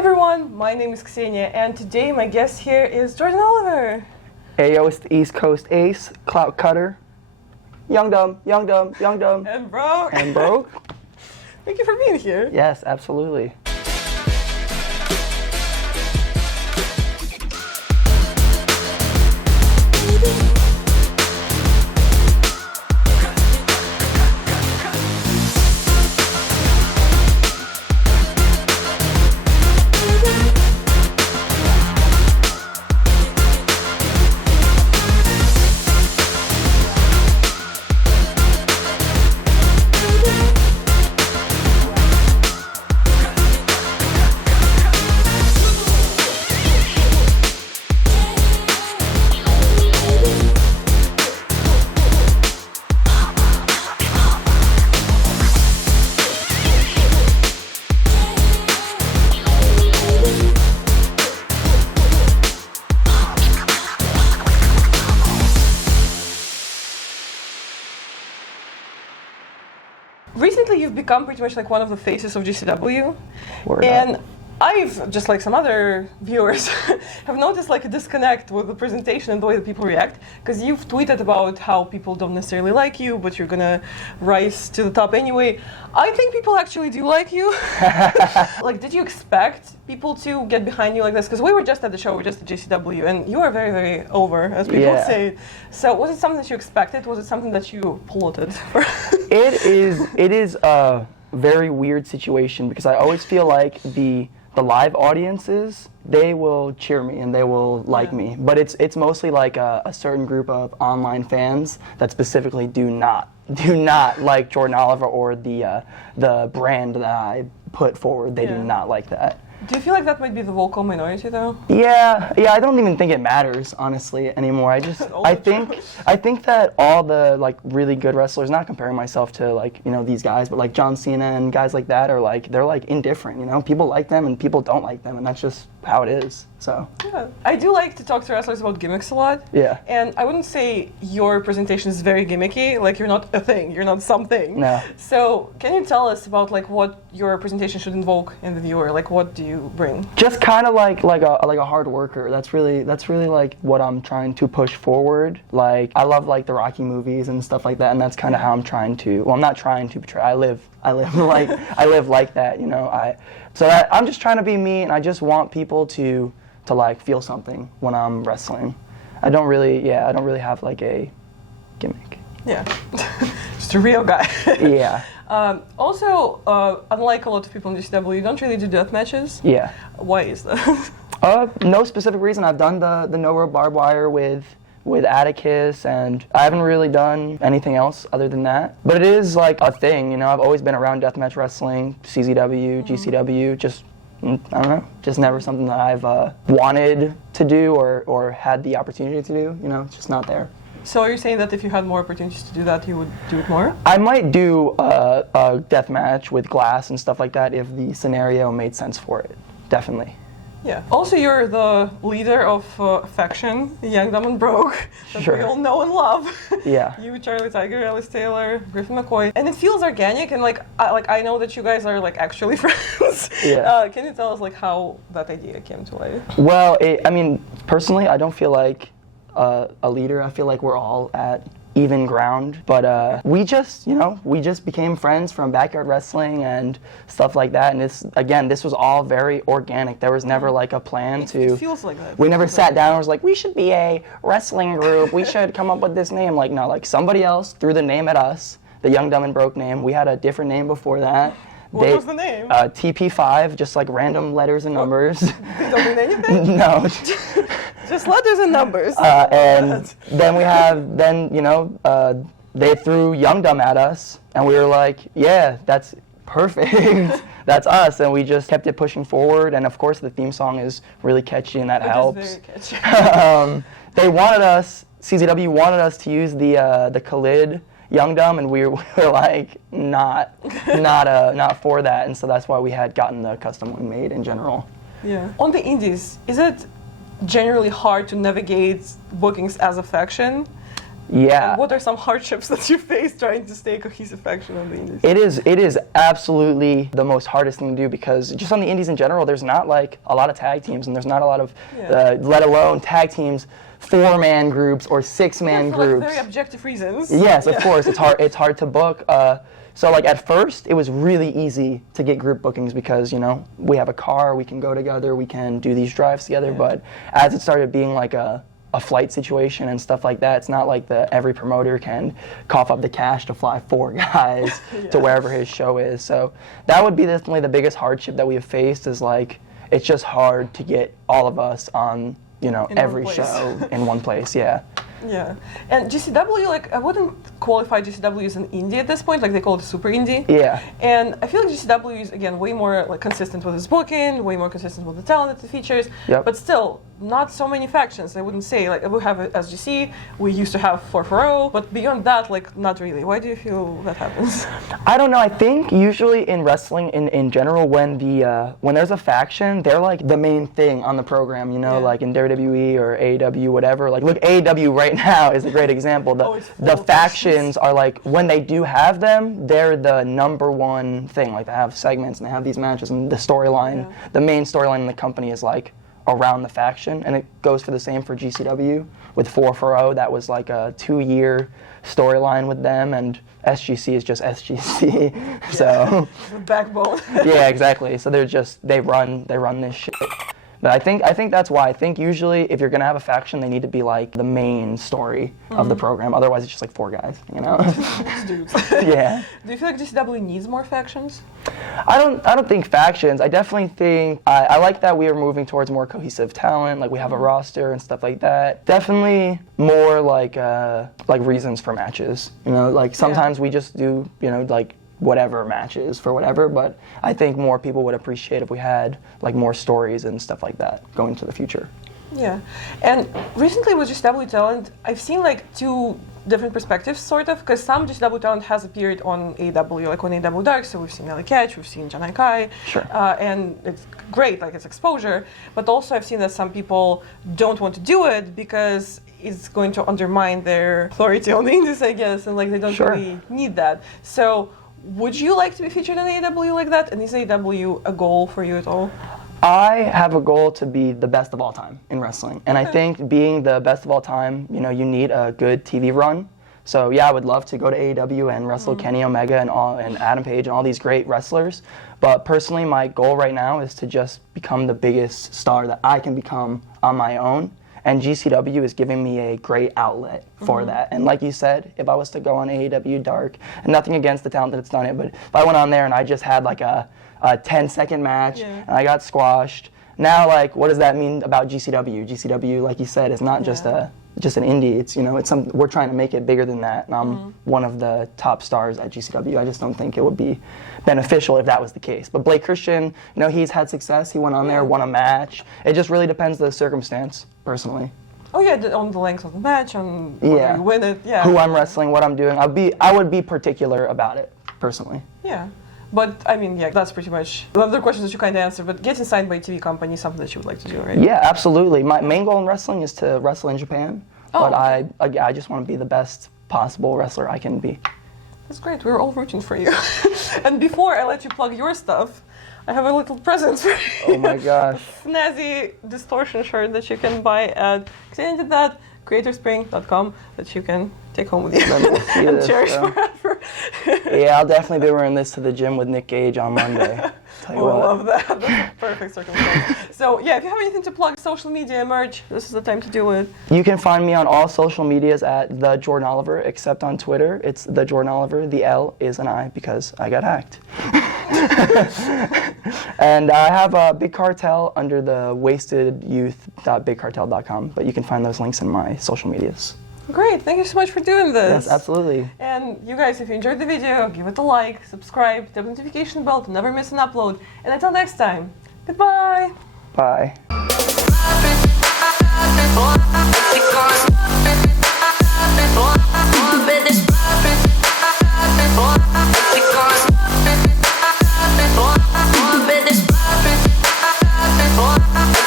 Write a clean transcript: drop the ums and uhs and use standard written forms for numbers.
everyone, my name is Ksenia, and today my guest here is Jordan Oliver. Ayo, it's the East Coast Ace, Clout Cutter, Young Dumb, And Broke. and Broke. Thank you for being here. Yes, absolutely. Recently, you've become pretty much like one of the faces of GCW. Word and up. I've, just like some other viewers, have noticed like a disconnect with the presentation and the way that people react. Because you've tweeted about how people don't necessarily like you, but you're gonna rise to the top anyway. I think people actually do like you. Like, did you expect people to get behind you like this? Because we were just at the show, we were just at GCW, and you are very, very over, as people say. So was it something that you expected? Was it something that you plotted for? It is a very weird situation because I always feel like the live audiences, they will cheer me and they will like me, but it's mostly like a certain group of online fans that specifically do not like Jordan Oliver or the brand that I put forward. They do not like that. Do you feel like that might be the vocal minority though? Yeah, I don't even think it matters honestly anymore. I think that all the like really good wrestlers, not comparing myself to like, you know, these guys, but like John Cena and guys like that are like, they're like indifferent, you know? People like them and people don't like them, and that's just how it is. So yeah. I do like to talk to wrestlers about gimmicks a lot. Yeah. And I wouldn't say your presentation is very gimmicky, like you're not a thing, you're not something. No. So can you tell us about like what your presentation should invoke in the viewer? Like what do you bring? Just kind of like a hard worker. That's really like what I'm trying to push forward. Like I love like the Rocky movies and stuff like that, and that's kind of how I'm trying to. Well, I'm not trying to portray. I live like that. You know. I'm just trying to be me, and I just want people to like feel something when I'm wrestling. I don't really have like a gimmick. Yeah. Just a real guy. Yeah. Also, unlike a lot of people in GCW, you don't really do death matches. Yeah. Why is that? No specific reason. I've done the no rope barbed wire with Atticus, and I haven't really done anything else other than that. But it is like a thing, you know. I've always been around deathmatch wrestling, CZW, GCW. Just I don't know, just never something that I've wanted to do or had the opportunity to do. You know, it's just not there. So are you saying that if you had more opportunities to do that, you would do it more? I might do a death match with glass and stuff like that if the scenario made sense for it. Definitely. Yeah. Also, you're the leader of Faction, Young Dumb and Broke, that we all know and love. Yeah. You, Charlie Tiger, Alice Taylor, Griffin McCoy, and it feels organic. And I know that you guys are like actually friends. Yeah. Can you tell us like how that idea came to life? Well, I mean, personally, I don't feel like a leader. I feel like we're all at even ground, but we just became friends from backyard wrestling and stuff like that, and this was all very organic. There was never like a plan It feels like that. We never sat down and was like, we should be a wrestling group, we should come up with this name. Like, no, like somebody else threw the name at us, the Young Dumb and Broke name. We had a different name before that. What was the name? TP5, just like random letters and numbers. You don't mean anything? No. Just letters and numbers. And then they threw Young Dumb at us, and we were like, yeah, that's perfect. That's us, and we just kept it pushing forward. And of course, the theme song is really catchy, and that helps. It is very catchy. CZW wanted us to use the Khalid Young Dumb, and we were like not for that, and so that's why we had gotten the custom one made in general. Yeah. On the indies, is it generally hard to navigate bookings as a faction? Yeah. And what are some hardships that you face trying to stay cohesive faction on the indies? It is absolutely the most hardest thing to do because just on the indies in general, there's not like a lot of tag teams and there's not a lot of, let alone tag teams, 4-man groups or 6-man for groups. Like very objective reasons. Yes, of course. It's hard to book. So like at first, it was really easy to get group bookings because, you know, we have a car, we can go together, we can do these drives together. But as it started being like a flight situation and stuff like that, it's not like every promoter can cough up the cash to fly 4 guys to wherever his show is. So that would be definitely the biggest hardship that we have faced is like, it's just hard to get all of us on, you know, every show in one place, yeah. Yeah, and GCW, like, I wouldn't qualify GCW as an indie at this point, like they call it super indie. Yeah. And I feel like GCW is, again, way more like consistent with its booking, way more consistent with the talent that it features, but still, not so many factions, I wouldn't say. Like, we have SGC, we used to have 440, but beyond that, like, not really. Why do you feel that happens? I don't know, I think usually in wrestling in general, when there's a faction, they're like the main thing on the program, you know, like in WWE or AEW, whatever. Like, look, AEW right now is a great example. The factions are like, when they do have them, they're the #1 thing. Like, they have segments and they have these matches and the storyline, the main storyline in the company is like around the faction, and it goes for the same for GCW with 440. That was like a 2-year storyline with them, and SGC is just SGC. So the backbone. yeah, exactly. So they run this shit. But I think that's why. I think usually if you're gonna have a faction, they need to be like the main story of the program. Otherwise, it's just like 4 guys, you know. Dudes. Yeah. Do you feel like GCW needs more factions? I don't think factions. I definitely think I like that we are moving towards more cohesive talent. Like we have a roster and stuff like that. Definitely more like reasons for matches. You know, like sometimes we just do, you know, like whatever matches for whatever, but I think more people would appreciate if we had like more stories and stuff like that going into the future. Yeah, and recently with GCW talent, I've seen like 2 different perspectives, sort of, because some GCW talent has appeared on AEW, like on AEW Dark, so we've seen Ellie Catch, we've seen Janai Kai, and it's great, like it's exposure, but also I've seen that some people don't want to do it because it's going to undermine their authority on the indies, I guess, and like they don't really need that. So would you like to be featured on AEW like that? And is AEW a goal for you at all? I have a goal to be the best of all time in wrestling. And I think being the best of all time, you know, you need a good TV run. So yeah, I would love to go to AEW and wrestle Kenny Omega and Adam Page and all these great wrestlers. But personally, my goal right now is to just become the biggest star that I can become on my own. And GCW is giving me a great outlet for that. And like you said, if I was to go on AEW Dark, and nothing against the talent that's done it, but if I went on there and I just had like a 10-second match and I got squashed, now like what does that mean about GCW? GCW, like you said, is not just an indie. It's, you know, it's we're trying to make it bigger than that. And I'm one of the top stars at GCW. I just don't think it would be beneficial if that was the case. But Blake Christian, you know, he's had success. He went on there, won a match. It just really depends on the circumstance, personally. Oh yeah, on the length of the match, on whether you win it, who I'm wrestling, what I'm doing. I would be particular about it, personally. Yeah. But, I mean, yeah, that's pretty much the other questions that you kind of answered, but getting signed by a TV company is something that you would like to do, right? Yeah, absolutely. My main goal in wrestling is to wrestle in Japan, but I just want to be the best possible wrestler I can be. That's great. We're all rooting for you. And before I let you plug your stuff, I have a little present for you. Oh my gosh. A snazzy distortion shirt that you can buy at, creatorspring.com, that you can take home with you and cherish forever. Yeah, I'll definitely be wearing this to the gym with Nick Gage on Monday. I love that. That's a perfect circumstance. So yeah, if you have anything to plug, social media, merch, this is the time to do it. You can find me on all social medias at The Jordan Oliver, except on Twitter. It's The Jordan Oliver. The L is an I because I got hacked. And I have a Big Cartel under the wastedyouth.bigcartel.com, but you can find those links in my social medias. Great, thank you so much for doing this. Yes, absolutely. And you guys, if you enjoyed the video, give it a like, subscribe, tap the notification bell to never miss an upload. And until next time, goodbye. Bye.